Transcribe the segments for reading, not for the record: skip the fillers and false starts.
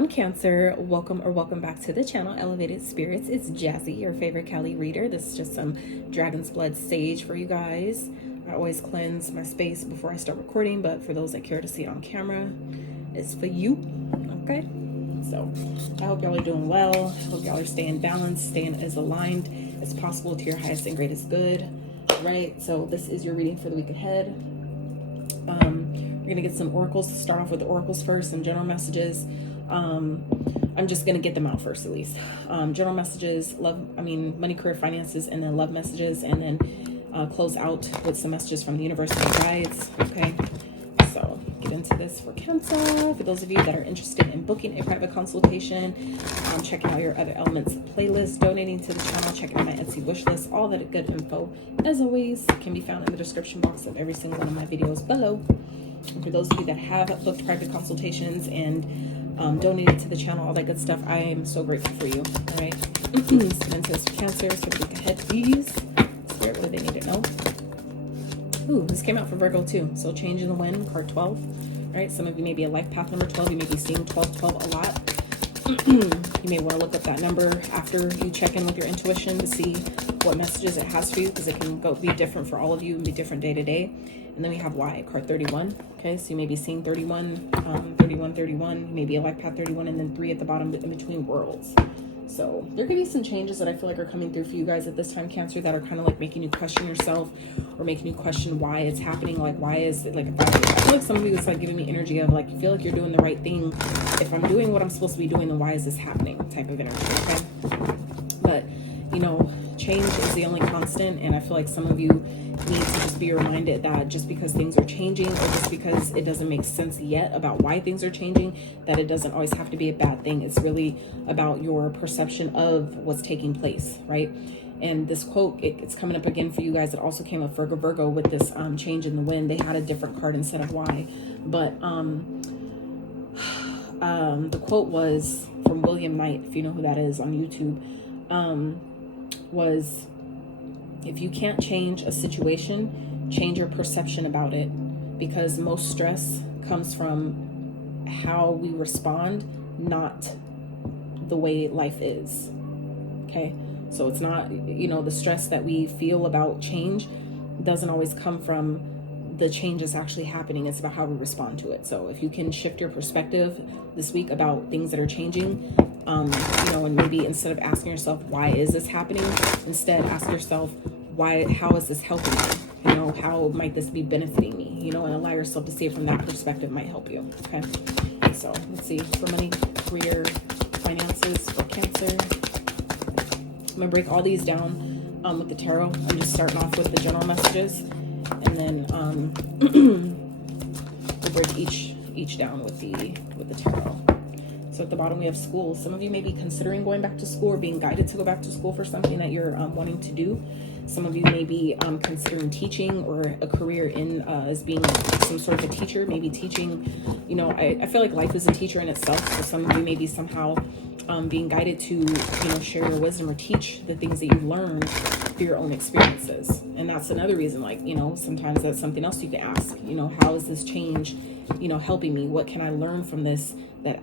on, Cancer? Welcome back to the channel, Elevated Spirits. It's Jazzy, your favorite Cali reader. This is just some Dragon's Blood sage for you guys. I always cleanse my space before I start recording, but for those that care to see it on camera, it's for you. Okay, so I hope y'all are doing well. I hope y'all are staying balanced, staying as aligned as possible to your highest and greatest good. Right, so this is your reading for the week ahead. We're gonna get some oracles to start off with. The oracles first, some general messages. I'm just gonna get them out first, at least. General messages, money, career, finances, and then love messages, and then close out with some messages from the universe and guides. Okay, so get into this for Cancer. For those of you that are interested in booking a private consultation, checking out your other elements playlist, donating to the channel, checking out my Etsy wish list, all that good info, as always, can be found in the description box of every single one of my videos below. And for those of you that have booked private consultations and donated to the channel, all that good stuff, I am so grateful for you. All right, let's get into this for Cancer. So the week ahead, please. Spirit, what do they need to know? Ooh, this came out for Virgo too. So change in the wind, card 12. All right, some of you may be a life path number 12. You may be seeing 1212 a lot. You may want to look up that number after you check in with your intuition to see what messages it has for you, because it can be different for all of you and be different day to day. And then we have Y, card 31. Okay, so you may be seeing 31, 31, 31. You may be a life path 31, and then 3 at the bottom in between worlds. So there could be some changes that I feel like are coming through for you guys at this time, Cancer, that are kind of like making you question yourself, or making you question why it's happening. Like, why is it like, I feel like some of you, it's like giving me energy of like, you feel like you're doing the right thing. If I'm doing what I'm supposed to be doing, then why is this happening type of energy. Okay, but you know, change is the only constant, and I feel like some of you need to just be reminded that just because things are changing, or just because it doesn't make sense yet about why things are changing, that it doesn't always have to be a bad thing. It's really about your perception of what's taking place, right? And this quote, it's coming up again for you guys. It also came up for Virgo with this change in the wind. They had a different card instead of Y, but the quote was from William Knight, if you know who that is on YouTube, was, if you can't change a situation, change your perception about it, because most stress comes from how we respond, not the way life is. Okay, so it's not, you know, the stress that we feel about change doesn't always come from the change is actually happening. It's about how we respond to it. So if you can shift your perspective this week about things that are changing, you know, and maybe instead of asking yourself, why is this happening? Instead, ask yourself, how is this helping me? You know, how might this be benefiting me? You know, and allow yourself to see it from that perspective might help you. Okay, so let's see, for money, career, finances for Cancer. I'm gonna break all these down with the tarot. I'm just starting off with the general messages, and then we'll break each down with the tarot. So at the bottom we have school. Some of you may be considering going back to school, or being guided to go back to school for something that you're wanting to do. Some of you may be considering teaching, or a career in as being some sort of a teacher, maybe teaching. You know, I feel like life is a teacher in itself. So some of you may be somehow being guided to, you know, share your wisdom or teach the things that you've learned through your own experiences. And that's another reason, like, you know, sometimes that's something else you can ask. You know, how is this change, you know, helping me? What can I learn from this,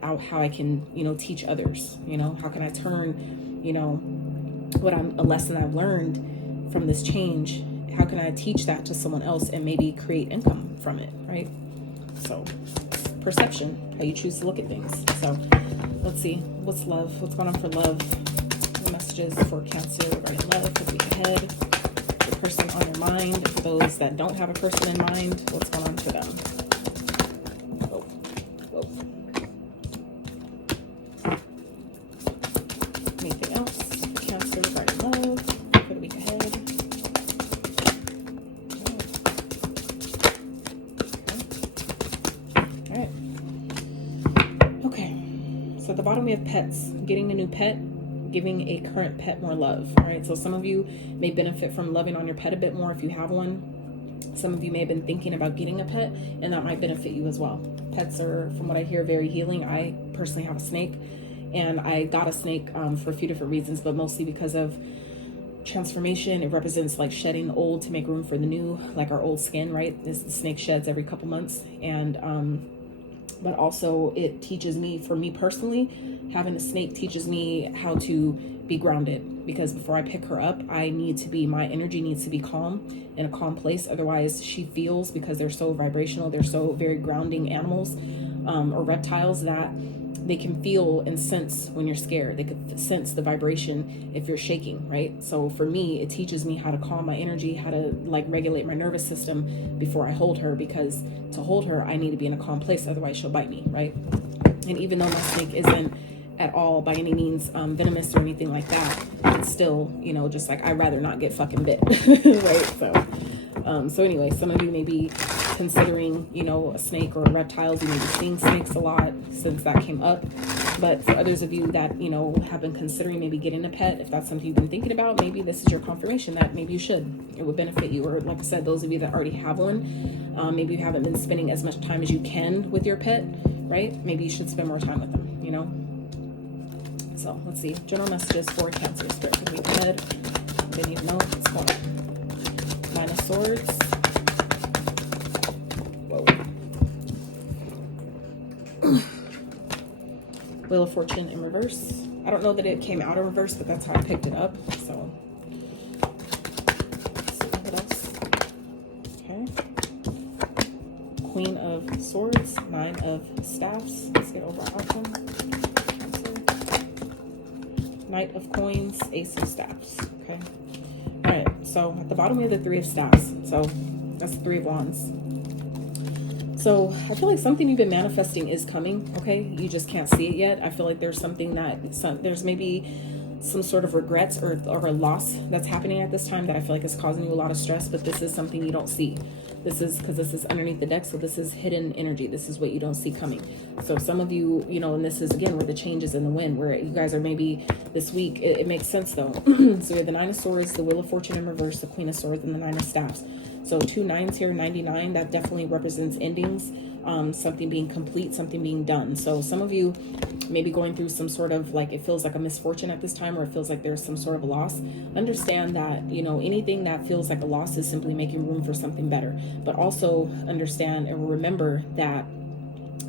how I can, you know, teach others? You know, how can I turn, you know, a lesson I've learned from this change, how can I teach that to someone else and maybe create income from it, right? So perception, how you choose to look at things. So let's see, what's love? What's going on for love? The messages for Cancer regarding love for the week ahead. The person on your mind. For those that don't have a person in mind, what's going on for them? Oh. Anything else for Cancer regarding love for the week ahead? So at the bottom we have pets. Getting a new pet, giving a current pet more love. All right, so some of you may benefit from loving on your pet a bit more if you have one. Some of you may have been thinking about getting a pet, and that might benefit you as well. Pets are, from what I hear, very healing. I personally have a snake, and I got a snake for a few different reasons, but mostly because of transformation. It represents like shedding the old to make room for the new, like our old skin, right? The snake sheds every couple months, and but also it teaches me, for me personally, having a snake teaches me how to be grounded, because before I pick her up, my energy needs to be calm, in a calm place. Otherwise she feels, because they're so vibrational, they're so very grounding animals, or reptiles, that they can feel and sense when you're scared. They could sense the vibration if you're shaking, right? So for me, it teaches me how to calm my energy, how to like regulate my nervous system before I hold her, because to hold her, I need to be in a calm place. Otherwise she'll bite me, right? And even though my snake isn't at all by any means venomous or anything like that, it's still, you know, just like, I'd rather not get fucking bit, right? So anyway, some of you may be considering, you know, a snake or reptiles. You may be seeing snakes a lot since that came up. But for others of you that, you know, have been considering maybe getting a pet, if that's something you've been thinking about, maybe this is your confirmation that maybe you should. It would benefit you. Or like I said, those of you that already have one, maybe you haven't been spending as much time as you can with your pet, right? Maybe you should spend more time with them, you know? So let's see. General messages for Cancer. Spirit, can we go ahead? Didn't even know what's going on. Nine of Swords. Whoa. Wheel of Fortune in reverse. I don't know that it came out in reverse, but that's how I picked it up. So let's see what else. Okay. Queen of Swords, Nine of Staffs. Let's get over outcome. Knight of Coins, Ace of Staffs. Okay. All right. So at the bottom we have the Three of Staffs. So that's the Three of Wands. So I feel like something you've been manifesting is coming, okay? You just can't see it yet. I feel like there's something that, there's maybe some sort of regrets or a loss that's happening at this time that I feel like is causing you a lot of stress, but this is something you don't see. This is because this is underneath the deck, so this is hidden energy. This is what you don't see coming. So some of you, you know, and this is again where the changes in the wind, where you guys are maybe this week, it makes sense though. So you have the Nine of Swords, the Wheel of Fortune in reverse, the Queen of Swords, and the Nine of Staffs. So 2 9s here, 99, that definitely represents endings, something being complete, something being done. So some of you may be going through some sort of, like, it feels like a misfortune at this time, or it feels like there's some sort of a loss. Understand that, you know, anything that feels like a loss is simply making room for something better. But also understand and remember that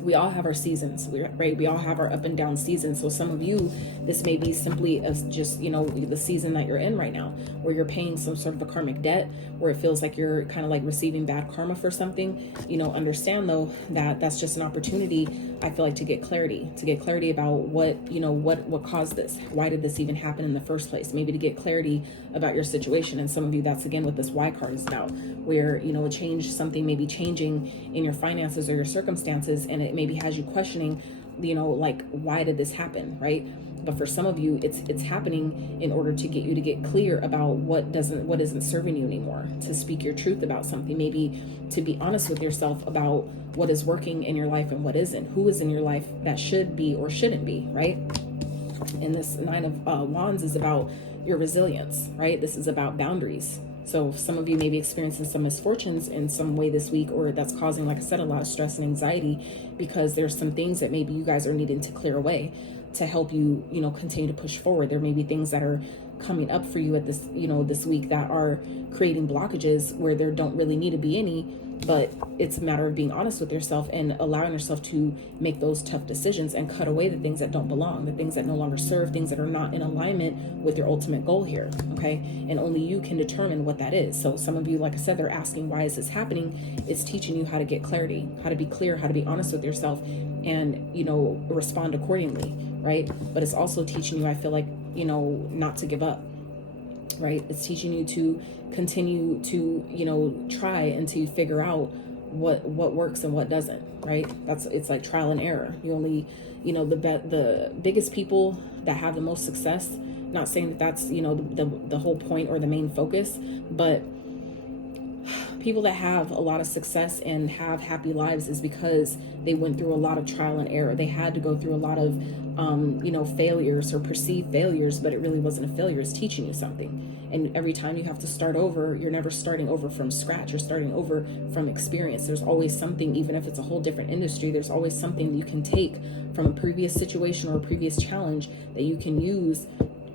we all have our seasons, right? We all have our up and down seasons. So some of you, this may be simply as just, you know, the season that you're in right now, where you're paying some sort of a karmic debt, where it feels like you're kind of like receiving bad karma for something. You know, understand though that that's just an opportunity, I feel like, to get clarity about what, you know, what caused this. Why did this even happen in the first place? Maybe to get clarity about your situation. And some of you, that's again what this Y card is about, where, you know, a change, something may be changing in your finances or your circumstances, and it maybe has you questioning, you know, like, why did this happen, right? But for some of you, it's happening in order to get you to get clear about what isn't serving you anymore, to speak your truth about something, maybe to be honest with yourself about what is working in your life and what isn't, who is in your life that should be or shouldn't be, right? And this Nine of Wands is about your resilience, right? This is about boundaries. So some of you may be experiencing some misfortunes in some way this week, or that's causing, like I said, a lot of stress and anxiety, because there's some things that maybe you guys are needing to clear away to help you, you know, continue to push forward. There may be things that are coming up for you at this, you know, this week that are creating blockages where there don't really need to be any, but it's a matter of being honest with yourself and allowing yourself to make those tough decisions and cut away the things that don't belong, the things that no longer serve, things that are not in alignment with your ultimate goal here, okay? And only you can determine what that is. So some of you, like I said, they're asking, why is this happening? It's teaching you how to get clarity, how to be clear, how to be honest with yourself, and, you know, respond accordingly, right? But it's also teaching you, I feel like, you know, not to give up, right? It's teaching you to continue to, you know, try until you figure out what works and what doesn't, right? It's like trial and error. You only, you know, the biggest people that have the most success, not saying that that's, you know, the whole point or the main focus, but people that have a lot of success and have happy lives is because they went through a lot of trial and error. They had to go through a lot of, you know, failures or perceived failures, but it really wasn't a failure. It's teaching you something. And every time you have to start over, you're never starting over from scratch. You're starting over from experience. There's always something, even if it's a whole different industry, there's always something you can take from a previous situation or a previous challenge that you can use,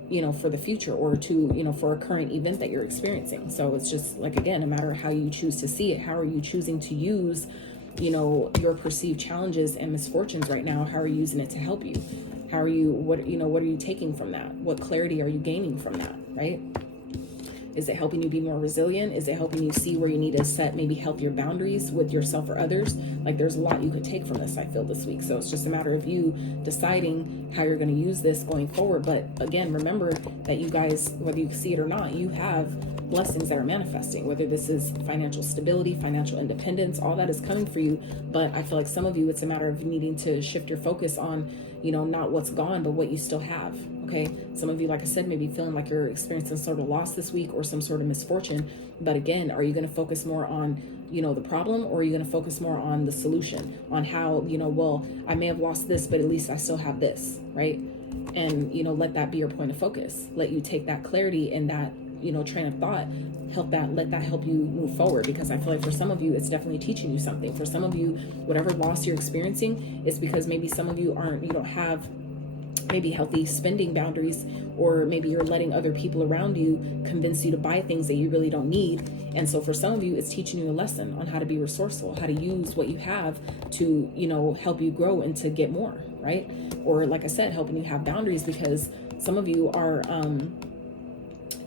you know, for the future, or to, you know, for a current event that you're experiencing. So it's just like, again, a matter of how you choose to see it. How are you choosing to use you know, your perceived challenges and misfortunes right now, how are you using it to help you? How are you, what are you taking from that? What clarity are you gaining from that, right? Is it helping you be more resilient? Is it helping you see where you need to set maybe healthier boundaries with yourself or others? Like, there's a lot you could take from this, I feel, this week. So it's just a matter of you deciding how you're going to use this going forward. But again, remember that you guys, whether you see it or not, you have blessings that are manifesting, whether this is financial stability, financial independence, all that is coming for you. But I feel like some of you, it's a matter of needing to shift your focus on, you know, not what's gone, but what you still have. Okay. Some of you, like I said, maybe feeling like you're experiencing some sort of loss this week or some sort of misfortune. But again, are you going to focus more on, you know, the problem, or are you going to focus more on the solution, on how, you know, well, I may have lost this, but at least I still have this, right? And, you know, let that be your point of focus. Let you take that clarity and that, you know, train of thought, let that help you move forward. Because I feel like for some of you, it's definitely teaching you something. For some of you, whatever loss you're experiencing is because maybe some of you you don't have maybe healthy spending boundaries, or maybe you're letting other people around you convince you to buy things that you really don't need. And so for some of you, it's teaching you a lesson on how to be resourceful, how to use what you have to, you know, help you grow and to get more, right? Or like I said, helping you have boundaries, because some of you are,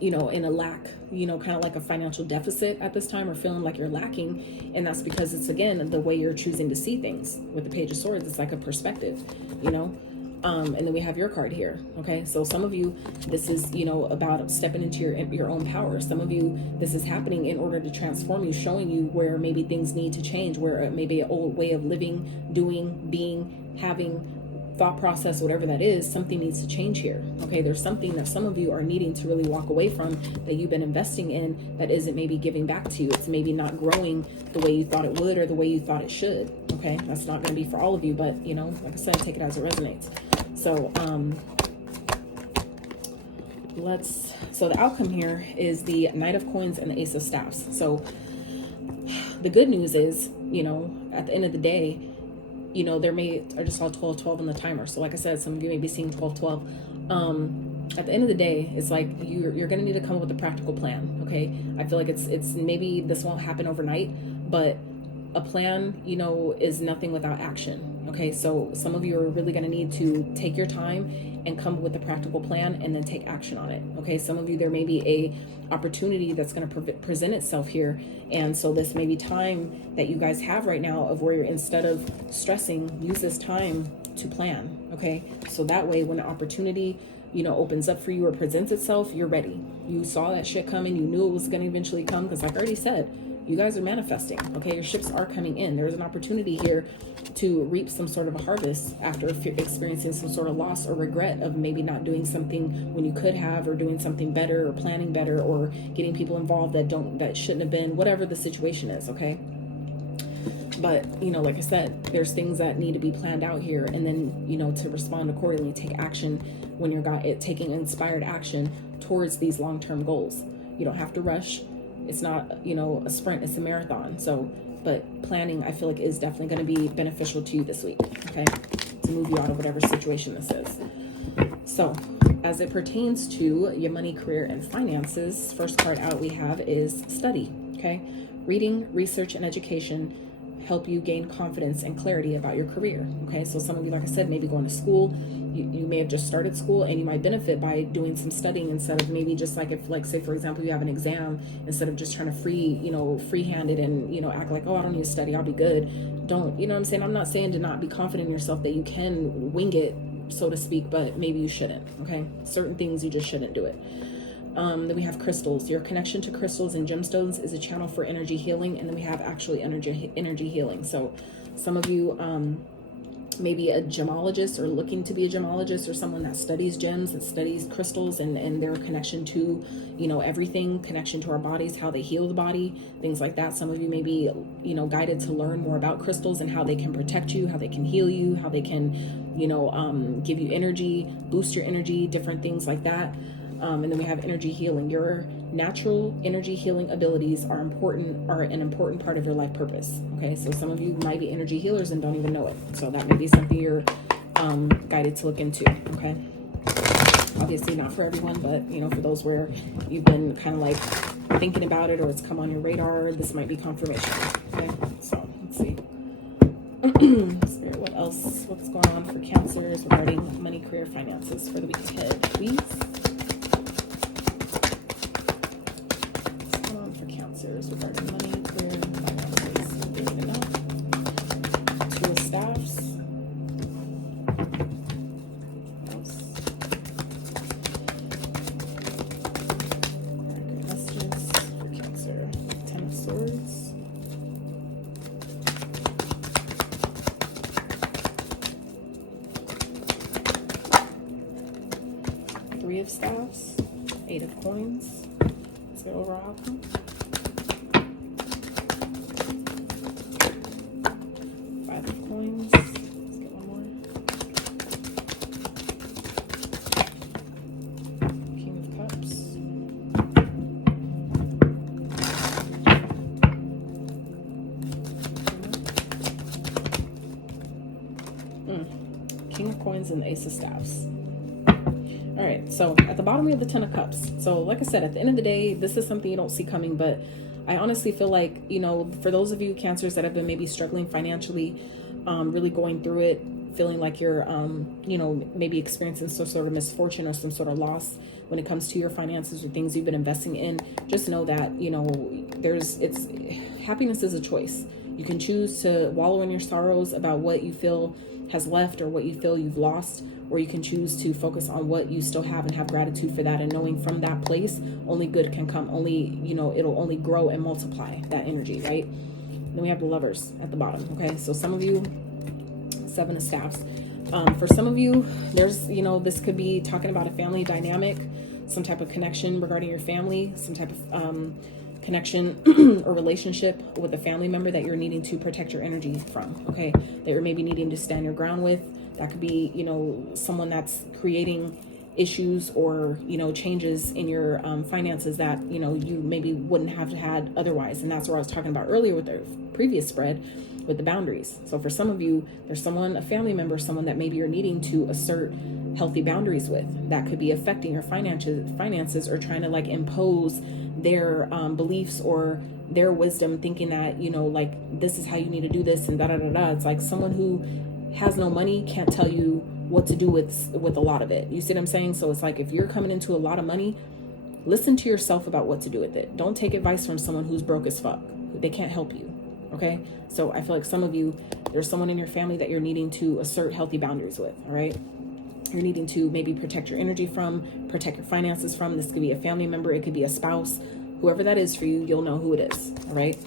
you know, in a lack, you know, kind of like a financial deficit at this time, or feeling like you're lacking. And that's because it's, again, the way you're choosing to see things. With the Page of Swords, it's like a perspective, you know. And then we have your card here. Okay. So some of you, this is, you know, about stepping into your own power. Some of you, this is happening in order to transform you, showing you where maybe things need to change, where maybe an old way of living, doing, being, having, thought process, whatever that is, something needs to change here. Okay. There's something that some of you are needing to really walk away from, that you've been investing in, that isn't maybe giving back to you. It's maybe not growing the way you thought it would, or the way you thought it should. Okay. That's not going to be for all of you, but, you know, like I said, take it as it resonates. So, so the outcome here is the Knight of Coins and the Ace of Staffs. So the good news is, you know, at the end of the day, you know, I just saw 12-12 on the timer. So like I said, some of you may be seeing 12-12. At the end of the day, it's like you're going to need to come up with a practical plan. Okay. I feel like it's maybe this won't happen overnight, but a plan, you know, is nothing without action. Okay. So some of you are really going to need to take your time and come up with a practical plan, and then take action on it. Okay. Some of you, there may be a opportunity that's going to present itself here. And so this may be time that you guys have right now, of where you're, instead of stressing, use this time to plan. Okay. So that way, when the opportunity, you know, opens up for you or presents itself, you're ready. You saw that shit coming. You knew it was going to eventually come, because like I already said, you guys are manifesting. Okay. Your ships are coming in. There's an opportunity here to reap some sort of a harvest after experiencing some sort of loss or regret of maybe not doing something when you could have, or doing something better, or planning better, or getting people involved that shouldn't have been, whatever the situation is. Okay. But, you know, like I said, there's things that need to be planned out here, and then, you know, to respond accordingly, take action when you're taking inspired action towards these long-term goals. You don't have to rush. It's not, you know, a sprint, it's a marathon. So, but planning, I feel like, is definitely going to be beneficial to you this week. Okay. To move you out of whatever situation this is. So as it pertains to your money, career, and finances, first card out we have is study. Okay. Reading, research, and education help you gain confidence and clarity about your career. Okay. So some of you, like I said, maybe going to school. You may have just started school, and you might benefit by doing some studying, instead of maybe just like, if, like, say for example, you have an exam, instead of just trying to freehand it and, you know, act like, oh, I don't need to study, I'll be good. Don't, you know what I'm saying? I'm not saying to not be confident in yourself, that you can wing it, so to speak, but maybe you shouldn't. Okay. Certain things you just shouldn't do it. Then we have crystals. Your connection to crystals and gemstones is a channel for energy healing. And then we have actually energy healing. So some of you, maybe a gemologist, or looking to be a gemologist, or someone that studies gems, that studies crystals, and their connection to, you know, everything, connection to our bodies, how they heal the body, things like that. Some of you may be, you know, guided to learn more about crystals and how they can protect you, how they can heal you, how they can, you know, give you energy, boost your energy, different things like that. And then we have energy healing. Your natural energy healing abilities are an important part of your life purpose. Okay, so some of you might be energy healers and don't even know it. So that may be something you're guided to look into. Okay, obviously not for everyone, but, you know, for those where you've been kind of like thinking about it, or it's come on your radar, this might be confirmation. Okay, so let's see. what's going on for Cancers regarding money, career, finances for the week ahead, please. What's going on for Cancers regarding money, career, finances? Good enough. Two of Staffs. Messages for Cancer. Ten of Swords. Three of Staffs, Eight of Coins. Let's go over outcome. Five of Coins. Let's get one more. King of Cups. King of Coins and the Ace of Staffs. All right, so at the bottom we have the Ten of Cups. So like I said, at the end of the day, this is something you don't see coming, but I honestly feel like, you know, for those of you Cancers that have been maybe struggling financially, really going through it, feeling like you're, you know, maybe experiencing some sort of misfortune or some sort of loss when it comes to your finances or things you've been investing in, just know that, you know, happiness is a choice. You can choose to wallow in your sorrows about what you feel has left or what you feel you've lost, or you can choose to focus on what you still have and have gratitude for that, and knowing from that place only good can come, only, you know, it'll only grow and multiply that energy, right? Then we have the Lovers at the bottom. Okay, so some of you, Seven of Staffs. For some of you, there's, you know, this could be talking about a family dynamic, some type of connection regarding your family, some type of connection or relationship with a family member that you're needing to protect your energy from, okay? That you're maybe needing to stand your ground with. That could be, you know, someone that's creating issues or, you know, changes in your finances that, you know, you maybe wouldn't have had otherwise. And that's what I was talking about earlier with the previous spread with the boundaries. So for some of you, there's someone, a family member, someone that maybe you're needing to assert healthy boundaries with. That could be affecting your finances or trying to like impose their beliefs or their wisdom, thinking that, you know, like this is how you need to do this and da da da da. It's like someone who has no money can't tell you what to do with a lot of it. You see what I'm saying? So it's like if you're coming into a lot of money, listen to yourself about what to do with it. Don't take advice from someone who's broke as fuck. They can't help you. Okay? So I feel like some of you, there's someone in your family that you're needing to assert healthy boundaries with. All right? You're needing to maybe protect your energy from, protect your finances from. This could be a family member. It could be a spouse. Whoever that is for you, you'll know who it is. All right?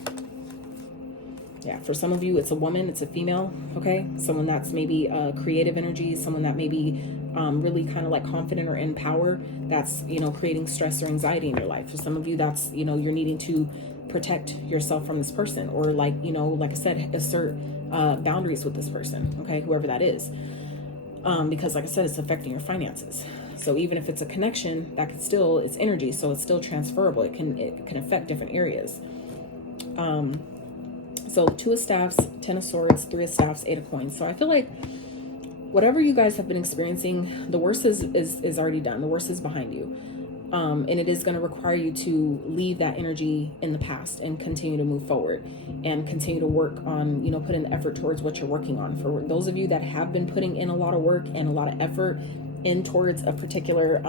Yeah, for some of you, it's a woman, it's a female, okay? Someone that's maybe creative energy, someone that maybe really kind of like confident or in power, that's, you know, creating stress or anxiety in your life. For some of you, that's, you know, you're needing to protect yourself from this person, or like, you know, like I said, assert boundaries with this person, okay? Whoever that is. Because like I said, it's affecting your finances. So even if it's a connection, that could still, it's energy, so it's still transferable. It can affect different areas. So Two of Staffs, Ten of Swords, Three of Staffs, Eight of Coins. So I feel like whatever you guys have been experiencing, the worst is already done. The worst is behind you. And it is going to require you to leave that energy in the past and continue to move forward and continue to work on, you know, put in the effort towards what you're working on. For those of you that have been putting in a lot of work and a lot of effort in towards a particular,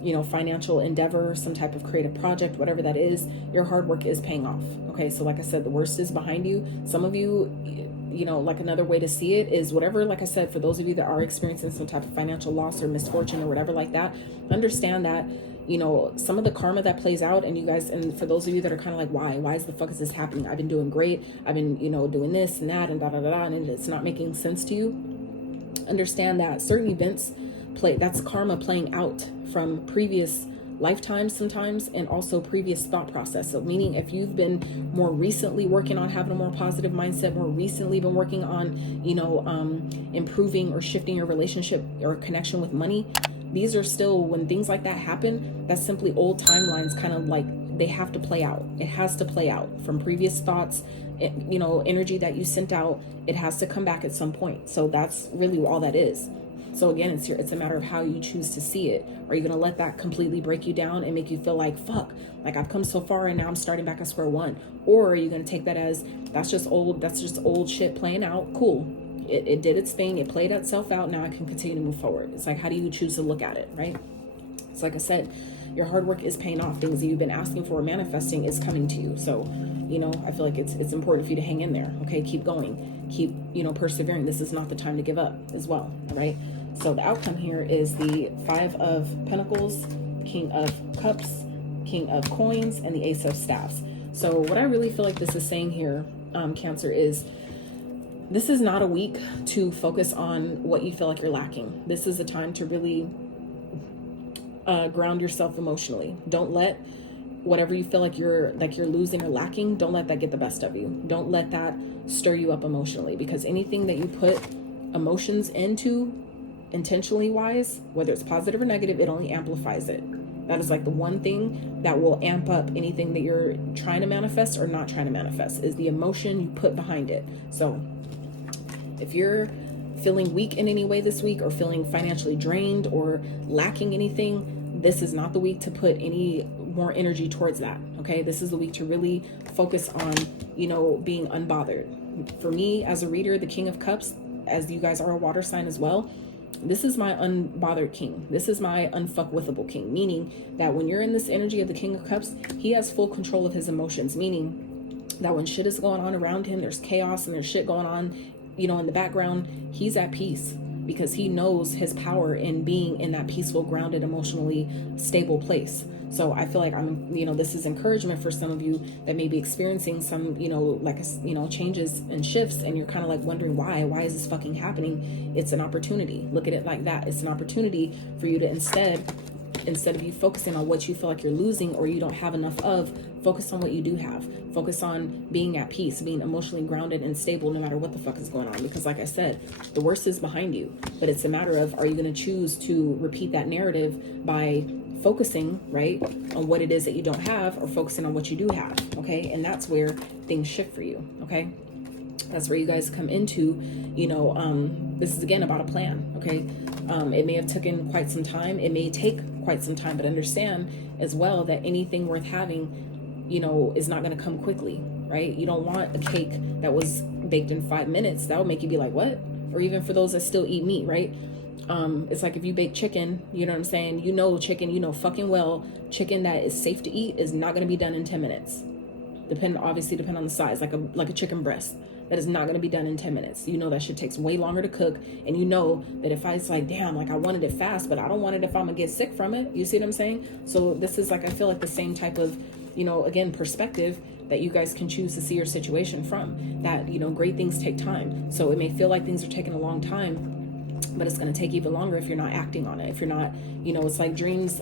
you know, financial endeavor, some type of creative project, whatever that is, your hard work is paying off. Okay. So like I said, the worst is behind you. Some of you, you know, like another way to see it is whatever, like I said, for those of you that are experiencing some type of financial loss or misfortune or whatever like that, understand that, you know, some of the karma that plays out, and you guys, and for those of you that are kind of like, why is the fuck is this happening? I've been doing great. I've been, you know, doing this and that and da da da da, and it's not making sense to you. Understand that certain events that's karma playing out from previous lifetimes sometimes, and also previous thought process. So meaning if you've been more recently working on having a more positive mindset, more recently been working on, you know, improving or shifting your relationship or connection with money, these are still, when things like that happen, that's simply old timelines, kind of like they have to play out. It has to play out from previous thoughts, you know, energy that you sent out. It has to come back at some point. So that's really all that is. So again, it's a matter of how you choose to see it. Are you going to let that completely break you down and make you feel like, fuck, like I've come so far and now I'm starting back at square one? Or are you going to take that as, that's just old shit playing out? Cool. It did its thing. It played itself out. Now I can continue to move forward. It's like, how do you choose to look at it, right? It's like I said, your hard work is paying off. Things that you've been asking for, manifesting, is coming to you. So, you know, I feel like it's important for you to hang in there. Okay, keep going, keep, you know, persevering. This is not the time to give up as well. All right. So the outcome here is the 5 of Pentacles, King of Cups, King of Coins, and the Ace of Staffs. So what I really feel like this is saying here, Cancer, is this is not a week to focus on what you feel like you're lacking. This is a time to really ground yourself emotionally. Don't let whatever you feel like you're losing or lacking, don't let that get the best of you. Don't let that stir you up emotionally, because anything that you put emotions into, intentionally wise, whether it's positive or negative, it only amplifies it. That is like the one thing that will amp up anything that you're trying to manifest or not trying to manifest, is the emotion you put behind it. So if you're feeling weak in any way this week, or feeling financially drained or lacking anything, this is not the week to put any more energy towards that. Okay, this is the week to really focus on, you know, being unbothered. For me as a reader, the King of Cups, as you guys are a water sign as well, this is my unbothered king. This is my unfuckwithable king, meaning that when you're in this energy of the King of Cups, he has full control of his emotions, meaning that when shit is going on around him, there's chaos and there's shit going on, you know, in the background, he's at peace, because he knows his power in being in that peaceful, grounded, emotionally stable place. So I feel like this is encouragement for some of you that may be experiencing some, changes and shifts, and you're kind of like wondering why is this fucking happening? It's an opportunity. Look at it like that. It's an opportunity for you to instead of you focusing on what you feel like you're losing or you don't have enough of, focus on what you do have. Focus on being at peace, being emotionally grounded and stable no matter what the fuck is going on. Because like I said, the worst is behind you, but it's a matter of, are you going to choose to repeat that narrative by focusing, right, on what it is that you don't have, or focusing on what you do have? Okay. And that's where things shift for you. Okay. That's where you guys come into, this is again about a plan. Okay. It may have taken quite some time. It may take quite some time, but understand as well that anything worth having, is not going to come quickly, right? You don't want a cake that was baked in 5 minutes. That would make you be like, what? Or even for those that still eat meat, right? It's like if you bake chicken, you know what I'm saying? Chicken, fucking well, chicken that is safe to eat is not going to be done in 10 minutes. Depend on the size, like a chicken breast. That is not going to be done in 10 minutes. That shit takes way longer to cook. And that if it's like, damn, like I wanted it fast, but I don't want it if I'm going to get sick from it. You see what I'm saying? So this is like, I feel like the same type of, again, perspective that you guys can choose to see your situation from. That, great things take time. So it may feel like things are taking a long time, but it's going to take even longer if you're not acting on it. If you're not, it's like dreams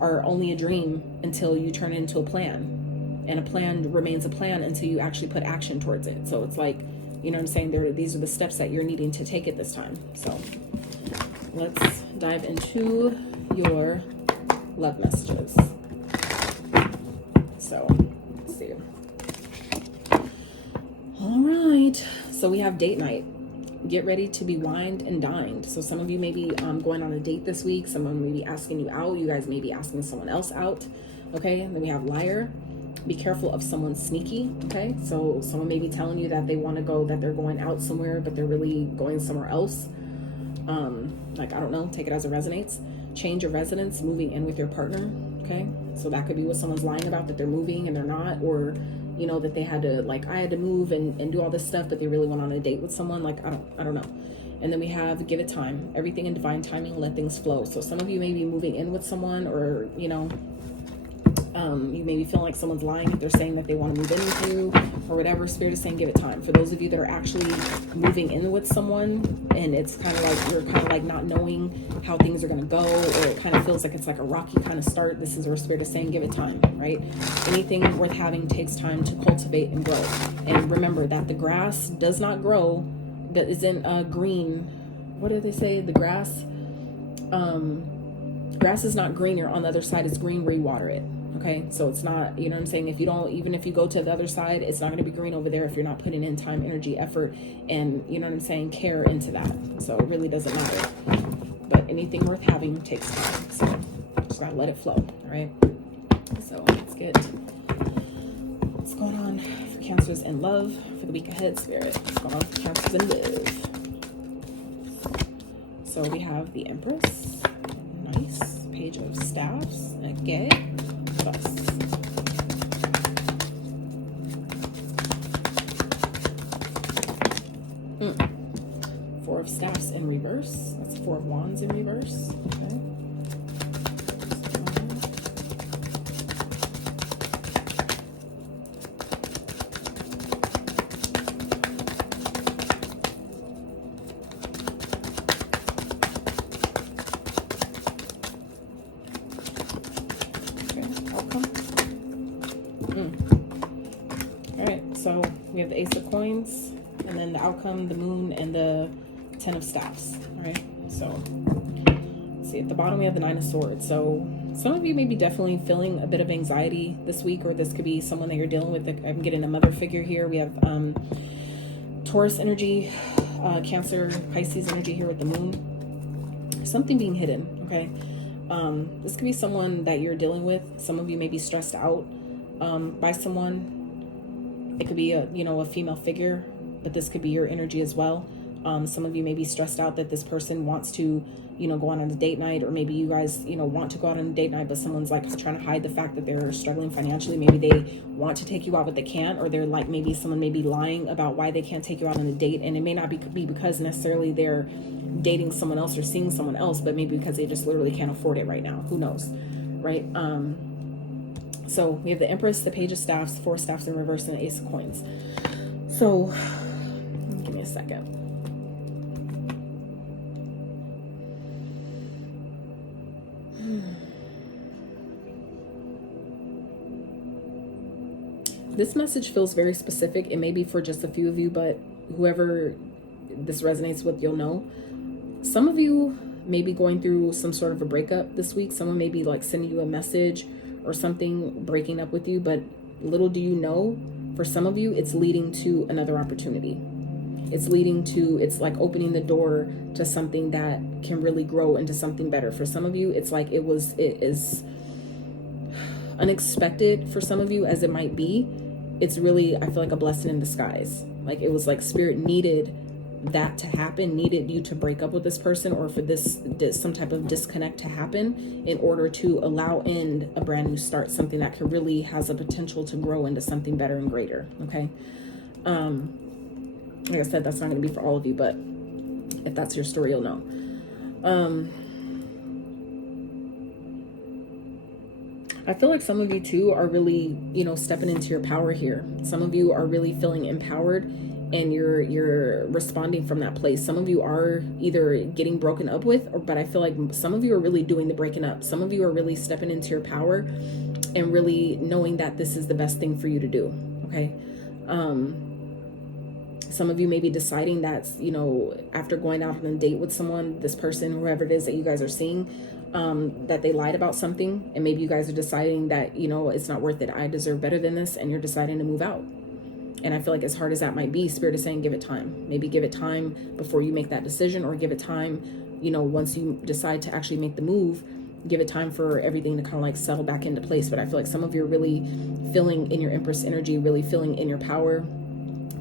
are only a dream until you turn it into a plan. And a plan remains a plan until you actually put action towards it. So it's like, you know what I'm saying? These are the steps that you're needing to take at this time. So let's dive into your love messages. So let's see. All right. So we have date night. Get ready to be wined and dined. So some of you may be going on a date this week. Someone may be asking you out. You guys may be asking someone else out. Okay. And then we have liar. Be careful of someone sneaky. Okay. So someone may be telling you that they want to go, that they're going out somewhere, but they're really going somewhere else. Like, I don't know, take it as it resonates. Change your residence, moving in with your partner. Okay. So that could be what someone's lying about, that they're moving and they're not, or, that they had to, like, I had to move and do all this stuff, but they really went on a date with someone. Like, I don't know. And then we have give it time, everything in divine timing, let things flow. So some of you may be moving in with someone, or, you may be feeling like someone's lying if they're saying that they want to move in with you or whatever. Spirit is saying give it time. For those of you that are actually moving in with someone and it's kind of like you're kind of like not knowing how things are going to go, or it kind of feels like it's like a rocky kind of start, this is where Spirit is saying give it time, right? Anything worth having takes time to cultivate and grow. And remember that the grass does not grow that isn't green. What did they say? The grass is not greener on the other side. It's green where you water it. Okay, so it's not, you know what I'm saying? Even if you go to the other side, it's not going to be green over there if you're not putting in time, energy, effort, and, you know what I'm saying, care into that. So it really doesn't matter. But anything worth having takes time. So just gotta let it flow. All right. So let's get what's going on for Cancers in love for the week ahead, Spirit. What's going on with Cancers and Love? So we have the Empress. Nice. Page of Staffs. Okay. Plus. Four of Staffs in reverse. That's Four of Wands in reverse. Okay. So we have the Ace of Coins, and then the outcome, the Moon, and the Ten of Staffs. All right. So let's see. At the bottom, we have the Nine of Swords. So some of you may be definitely feeling a bit of anxiety this week, or this could be someone that you're dealing with. I'm getting a mother figure here. We have Taurus energy, Cancer, Pisces energy here with the Moon. Something being hidden. Okay. This could be someone that you're dealing with. Some of you may be stressed out by someone. It could be a female figure, but this could be your energy as well. Some of you may be stressed out that this person wants to, go on a date night, or maybe you guys, want to go out on a date night, but someone's like trying to hide the fact that they're struggling financially. Maybe they want to take you out, but they can't, or they're like, maybe someone may be lying about why they can't take you out on a date. And it may not be because necessarily they're dating someone else or seeing someone else, but maybe because they just literally can't afford it right now. Who knows? Right. So we have the Empress, the Page of Staffs, Four of Staffs in reverse, and the Ace of Coins. So give me a second. This message feels very specific. It may be for just a few of you, but whoever this resonates with, you'll know. Some of you may be going through some sort of a breakup this week. Someone may be like sending you a message or something, breaking up with you, but little do you know, for some of you, it's leading to another opportunity. It's like opening the door to something that can really grow into something better. For some of you, it's like it is unexpected. For some of you, as it might be, it's really, I feel like, a blessing in disguise. Like it was like Spirit needed that to happen, needed you to break up with this person, or for this some type of disconnect to happen in order to allow in a brand new start, something that could really has a potential to grow into something better and greater. Okay. Like I said, that's not going to be for all of you, but if that's your story, you'll know. I feel like some of you too are really, stepping into your power here. Some of you are really feeling empowered, and you're responding from that place. Some of you are either getting broken up with, but I feel like some of you are really doing the breaking up. Some of you are really stepping into your power and really knowing that this is the best thing for you to do. Okay. Some of you may be deciding that, after going out on a date with someone, this person, whoever it is that you guys are seeing, that they lied about something, and maybe you guys are deciding that, it's not worth it. I deserve better than this. And you're deciding to move out. And I feel like, as hard as that might be, Spirit is saying, give it time. Maybe give it time before you make that decision, or give it time, once you decide to actually make the move, give it time for everything to kind of like settle back into place. But I feel like some of you are really feeling in your Empress energy, really feeling in your power,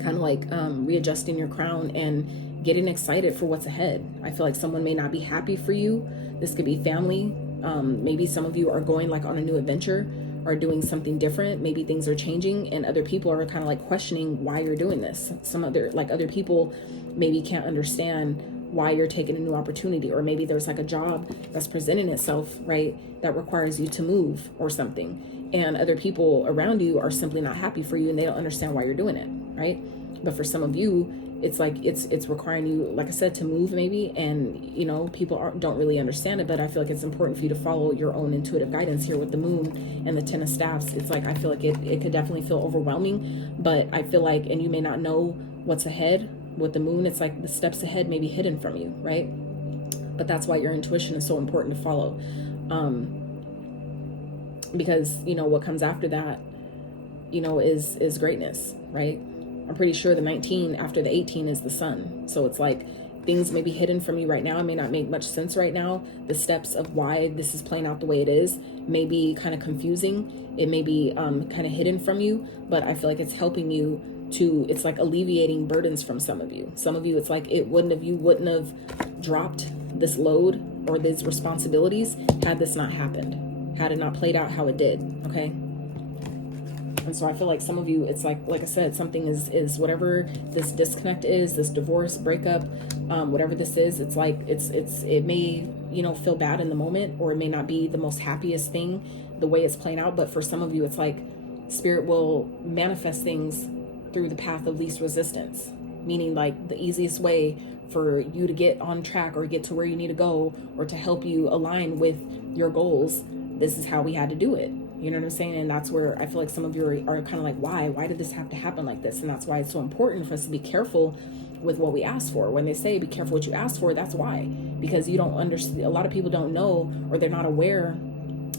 kind of like readjusting your crown and getting excited for what's ahead. I feel like someone may not be happy for you. This could be family. Maybe some of you are going like on a new adventure, are doing something different. Maybe things are changing, and other people are kind of like questioning why you're doing this. Some other people maybe can't understand why you're taking a new opportunity, or maybe there's like a job that's presenting itself, right, that requires you to move or something, and other people around you are simply not happy for you, and they don't understand why you're doing it, right? But for some of you, it's like it's requiring you, like I said, to move maybe, and people don't really understand it. But I feel like it's important for you to follow your own intuitive guidance here with the Moon and the Ten of Staffs. It's like, I feel like it could definitely feel overwhelming, but I feel like, and you may not know what's ahead with the Moon, it's like the steps ahead may be hidden from you, right? But that's why your intuition is so important to follow, because what comes after that is greatness, right? I'm pretty sure the 19 after the 18 is the Sun. So it's like things may be hidden from you right now. It may not make much sense right now. The steps of why this is playing out the way it is may be kind of confusing. It may be kind of hidden from you, but I feel like it's helping you it's like alleviating burdens from some of you. Some of you, it's like you wouldn't have dropped this load or these responsibilities had this not happened, had it not played out how it did, okay? And so I feel like some of you, it's like I said, something is whatever this disconnect is, this divorce, breakup, whatever this is, it's like, it may, you know, feel bad in the moment, or it may not be the most happiest thing the way it's playing out. But for some of you, it's like spirit will manifest things through the path of least resistance, meaning like the easiest way for you to get on track or get to where you need to go, or to help you align with your goals. This is how we had to do it. You know what I'm saying? And that's where I feel like some of you are kind of like, why did this have to happen like this? And that's why it's so important for us to be careful with what we ask for. When they say be careful what you ask for, that's why, because you don't understand. A lot of people don't know, or they're not aware,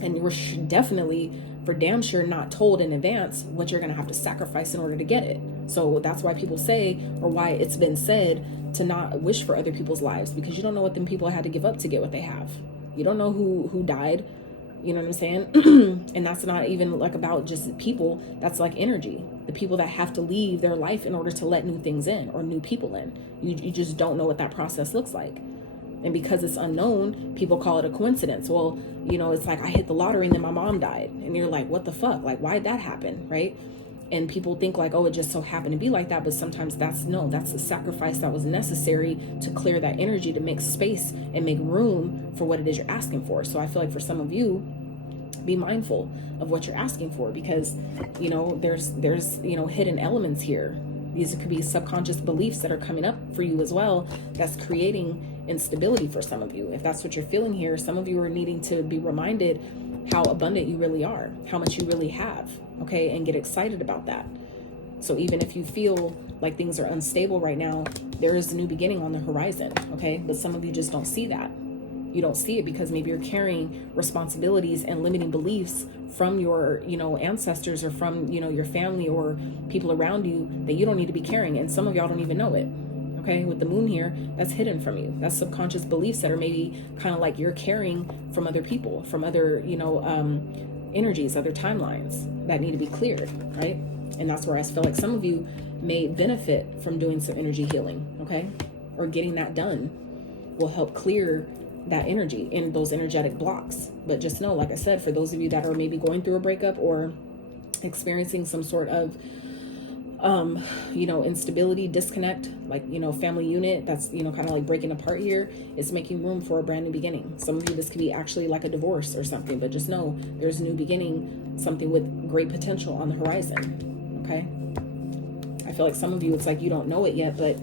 and you're definitely for damn sure not told in advance what you're going to have to sacrifice in order to get it. So that's why people say, or why it's been said, to not wish for other people's lives, because you don't know what them people had to give up to get what they have. You don't know who died. You know what I'm saying? And that's not even like about just people. That's like energy. The people that have to leave their life in order to let new things in, or new people in. You just don't know what that process looks like. And because it's unknown, people call it a coincidence. Well, you know, it's like I hit the lottery and then my mom died. And you're like, what the fuck? Like, why'd that happen? Right? And people think like, oh, it just so happened to be like that. But sometimes that's the sacrifice that was necessary to clear that energy, to make space and make room for what it is you're asking for. So I feel like for some of you, be mindful of what you're asking for, because, you know, there's, you know, hidden elements here. These could be subconscious beliefs that are coming up for you as well, that's creating instability for some of you. If that's what you're feeling here, some of you are needing to be reminded how abundant you really are, how much you really have, okay? And get excited about that. So even if you feel like things are unstable right now, there is a new beginning on the horizon, okay? But some of you just don't see that. You don't see it because maybe you're carrying responsibilities and limiting beliefs from your, you know, ancestors, or from, you know, your family or people around you that you don't need to be carrying. And some of y'all don't even know it. Okay. With the moon here, that's hidden from you. That's subconscious beliefs that are maybe kind of like you're carrying from other people, from other, you know, energies, other timelines that need to be cleared. Right. And that's where I feel like some of you may benefit from doing some energy healing. Okay. Or getting that done will help clear that energy and those energetic blocks. But just know, like I said, for those of you that are maybe going through a breakup or experiencing some sort of you know, instability, disconnect, like, you know, family unit that's, you know, kind of like breaking apart here, it's making room for a brand new beginning. Some of you, this could be actually like a divorce or something, but just know there's a new beginning, something with great potential on the horizon. Okay. I feel like some of you, it's like you don't know it yet, but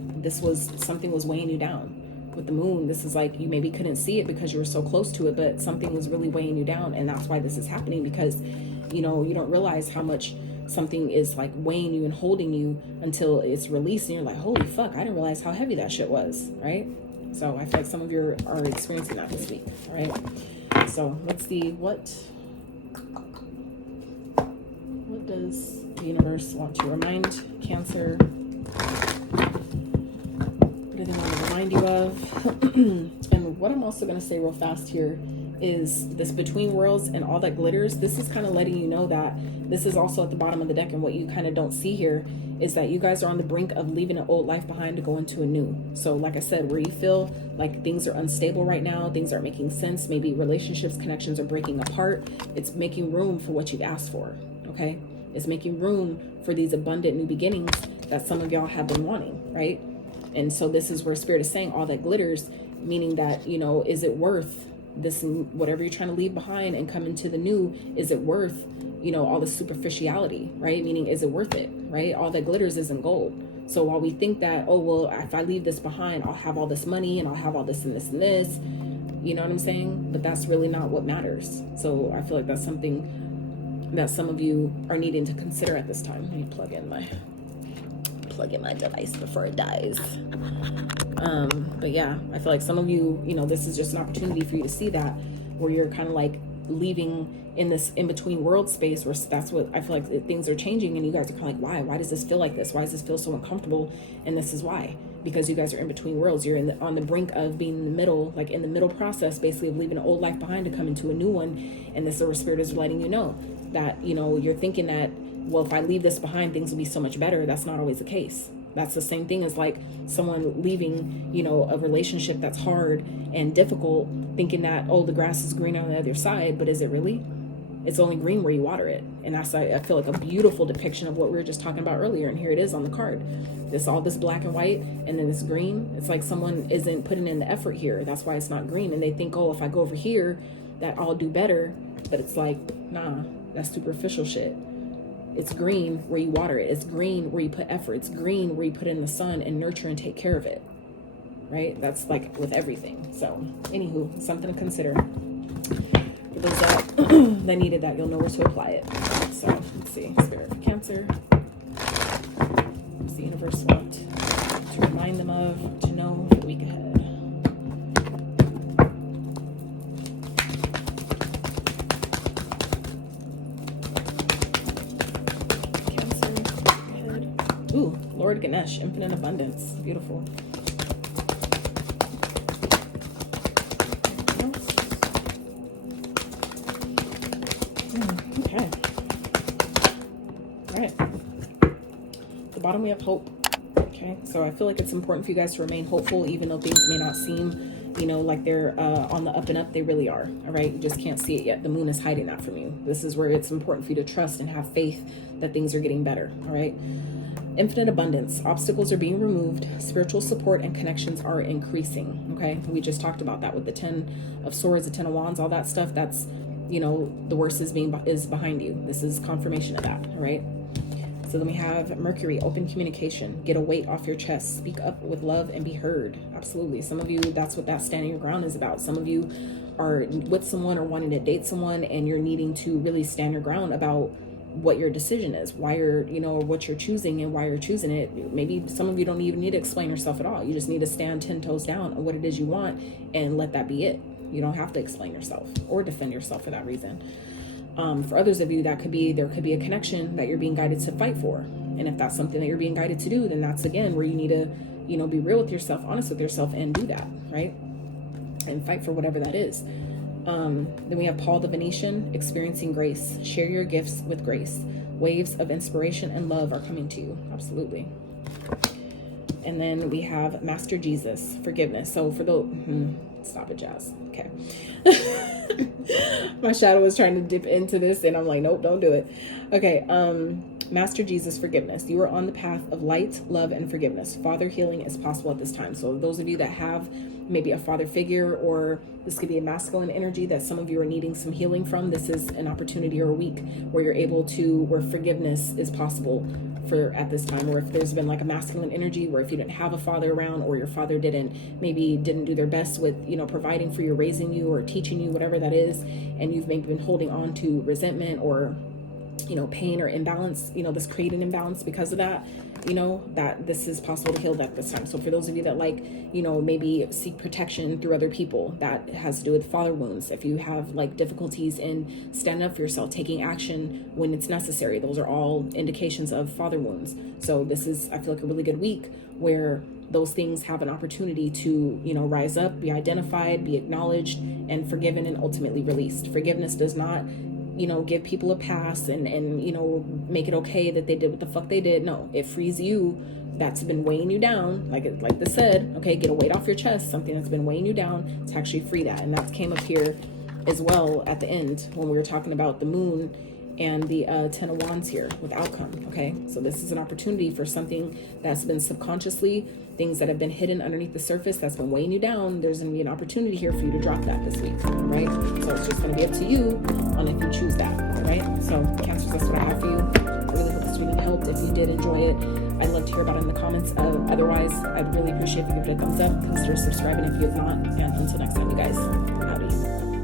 something was weighing you down. With the moon, this is like you maybe couldn't see it because you were so close to it, but something was really weighing you down. And that's why this is happening, because, you know, you don't realize how much something is like weighing you and holding you until it's released. And you're like, holy fuck, I didn't realize how heavy that shit was. Right? So I feel like some of you are experiencing that this week. All right. So let's see, what does the universe want to remind Cancer? What do they want to remind you of? And what I'm also going to say real fast here is this between worlds and all that glitters. This is kind of letting you know that this is also at the bottom of the deck. And what you kind of don't see here is that you guys are on the brink of leaving an old life behind to go into a new. So like I said, where you feel like things are unstable right now, things aren't making sense, maybe relationships, connections are breaking apart, it's making room for what you've asked for. Okay. It's making room for these abundant new beginnings that some of y'all have been wanting, right? And so this is where Spirit is saying all that glitters, meaning that, you know, is it worth this, whatever you're trying to leave behind and come into the new, is it worth, you know, all the superficiality, right? Meaning, is it worth it, right? All that glitters isn't gold. So while we think that, oh, well, if I leave this behind, I'll have all this money and I'll have all this and this and this, you know what I'm saying? But that's really not what matters. So I feel like that's something that some of you are needing to consider at this time. Let me plug in my device before it dies. But yeah, I feel like some of you, you know, this is just an opportunity for you to see that, where you're kind of like leaving in this in-between world space, where that's what I feel like things are changing, and you guys are kind of like, why does this feel like this? Why does this feel so uncomfortable? And this is why, because you guys are in between worlds. You're on the brink of being in the middle, like in the middle process, basically, of leaving an old life behind to come into a new one. And this is where Spirit is letting you know that, you know, you're thinking that well, if I leave this behind, things will be so much better. That's not always the case. That's the same thing as like someone leaving, you know, a relationship that's hard and difficult, thinking that, oh, the grass is green on the other side, but is it really? It's only green where you water it. And that's, I feel like, a beautiful depiction of what we were just talking about earlier. And here it is on the card. All this black and white, and then this green. It's like someone isn't putting in the effort here. That's why it's not green. And they think, oh, if I go over here, that I'll do better. But it's like, nah, that's superficial shit. It's green where you water it. It's green where you put effort. It's green where you put in the sun and nurture and take care of it. Right? That's like with everything. So, anywho, something to consider. For those that needed that, you'll know where to apply it. So, let's see. Spirit for Cancer. What's the universe want to remind them of, to know for the week ahead? Ooh, Lord Ganesh, infinite abundance. Beautiful. Okay. All right. At the bottom we have hope. Okay. So I feel like it's important for you guys to remain hopeful, even though things may not seem, you know, like they're on the up and up. They really are. All right. You just can't see it yet. The moon is hiding that from you. This is where it's important for you to trust and have faith that things are getting better. All right. Infinite abundance. Obstacles are being removed. Spiritual support and connections are increasing. Okay. We just talked about that with the 10 of Swords, the 10 of Wands, all that stuff. That's, you know, the worst is behind you. This is confirmation of that. All right. So then we have Mercury, open communication. Get a weight off your chest. Speak up with love and be heard. Absolutely. Some of you, that's what that standing your ground is about. Some of you are with someone or wanting to date someone, and you're needing to really stand your ground about what your decision is, why you're, you know, what you're choosing and why you're choosing it. Maybe some of you don't even need to explain yourself at all. You just need to stand 10 toes down on what it is you want and let that be it. You don't have to explain yourself or defend yourself for that reason. For others of you, there could be a connection that you're being guided to fight for. And if that's something that you're being guided to do, then that's again where you need to, you know, be real with yourself, honest with yourself, and do that, right? And fight for whatever that is. Then we have Paul the Venetian, experiencing grace. Share your gifts with grace. Waves of inspiration and love are coming to you. Absolutely. And then we have Master Jesus, forgiveness. So for the stop it, Jazz. Okay. My shadow was trying to dip into this, and I'm like, nope, don't do it. Okay. Master Jesus, forgiveness. You are on the path of light, love, and forgiveness. Father healing is possible at this time. So those of you that have maybe a father figure, or this could be a masculine energy that some of you are needing some healing from, this is an opportunity or a week where you're able to, where forgiveness is possible for at this time. Or if there's been like a masculine energy where if you didn't have a father around, or your father didn't do their best with, you know, providing for you, raising you, or teaching you, whatever that is, and you've maybe been holding on to resentment or, you know, pain or imbalance, you know, this creating imbalance because of that, you know, that this is possible to heal that this time. So for those of you that like, you know, maybe seek protection through other people, that has to do with father wounds. If you have like difficulties in standing up for yourself, taking action when it's necessary, those are all indications of father wounds. So this is, I feel like, a really good week where those things have an opportunity to, you know, rise up, be identified, be acknowledged, and forgiven, and ultimately released. Forgiveness does not, you know, give people a pass and you know, make it okay that they did what the fuck they did. No, it frees you. That's been weighing you down, like this said, okay, get a weight off your chest, something that's been weighing you down, to actually free that. And that came up here as well at the end when we were talking about the moon and the 10 of Wands here with outcome. Okay, so this is an opportunity for something that's been subconsciously, things that have been hidden underneath the surface that's been weighing you down. There's going to be an opportunity here for you to drop that this week, right? So it's just going to be up to you on if you choose that, right? So Cancers, that's what I have for you. I really hope this video helped. If you did enjoy it, I'd love to hear about it in the comments. Otherwise, I'd really appreciate if you give it a thumbs up. Consider subscribing if you have not. And until next time, you guys, howdy.